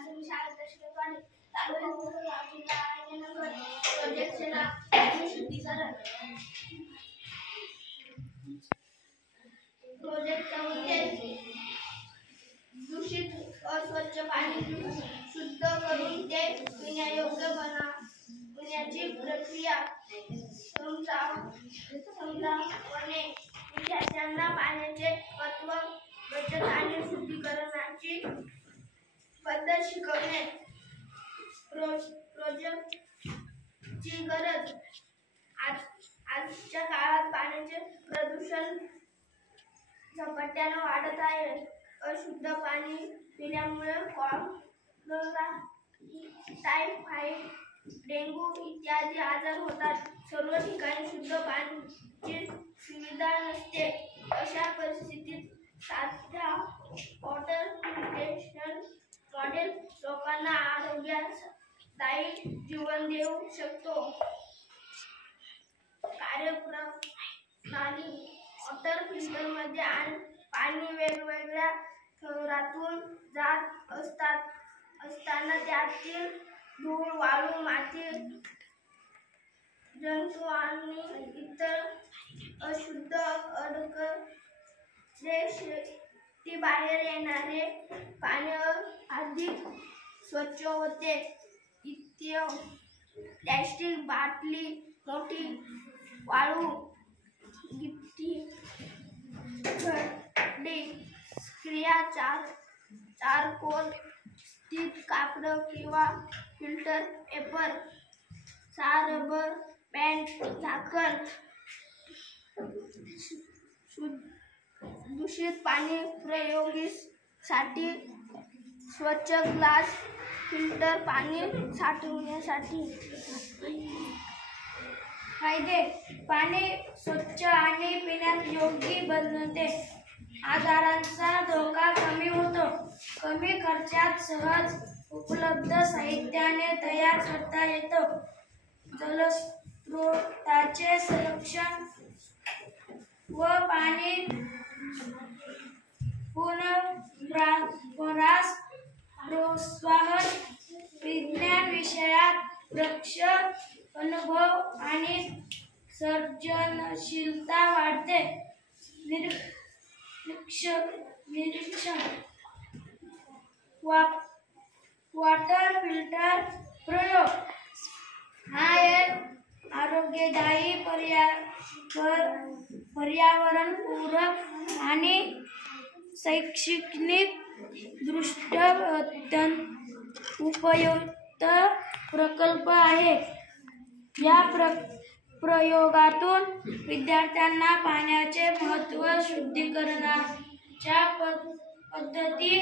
प्राथमिक शाळा दशरथवाडी तालुका जिल्हा अहिल्यानगर प्रोजेक्टचे नाव पाणी शुद्धीकरण। प्रोजेक्टचा उद्देश दूषित अस्वच्छ पाणी शुद्ध करून ते पिण्यायोग्य बनवण्याची प्रक्रिया समजावणे, विद्यार्थ्यांना पाण्याचे महत्त्व, बचत आणि शुद्धीकरणाची पद्धत शिकवणे। प्रोजेक्टची गरज आजच्या काळात पाण्याचे प्रदूषण झपाट्याने वाढत आहे। अशुद्ध पाणी पिल्यामुळे कॉलरा, टायफॉइड, डेंग्यू इत्यादी आजार होतात। सर्व ठिकाणी शुद्ध पाण्याची सुविधा नसते। अशा परिस्थितीत साध्या वॉटर फिल्ट्रेशन मॉडेल लोकांना आरोग्यदायी जीवन देऊ शकतो। कार्यप्रणाली: वॉटर फिल्टरमध्ये पाणी वेगवेगळ्या थरातून जात असताना त्यातील धूळ, वाळू, माती, जंतू आणि इतर अशुद्ध ती बाहेर येणारे पाणी अधिक स्वच्छ होते। प्लास्टिक बाटली, मोठी वाळू, गिट्टी, खडे, क्रिया चारकोल, स्थित कापड किंवा फिल्टर पेपर, रबर बँड, झाकण, दूषित पाणी प्रयोगासाठी स्वच्छ ग्लास फिल्टर, पाणी साठवण्यासाठी। फायदे: पाणी स्वच्छ आणि पिण्यास योग्य बनते, आजारांचा धोका कमी होतो, कमी खर्चात सहज उपलब्ध साहित्याने तयार करता येतं, जलस्रोतांचे संरक्षण व पाणी पुनर्वापरास प्रोत्साहन, विज्ञान विषयात प्रत्यक्ष अनुभव आणि सर्जनशीलता वाढते। निरीक्षण: वॉटर फिल्टर प्रयोग हा एक आरोग्यदायी, पर्यावरणपूरक आणि शैक्षणिक दृष्ट्या अत्यंत उपयुक्त प्रकल्प आहे। या प्रयोगातून विद्यार्थ्यांना पाण्याचे महत्त्व, शुद्धीकरणाच्या पद्धती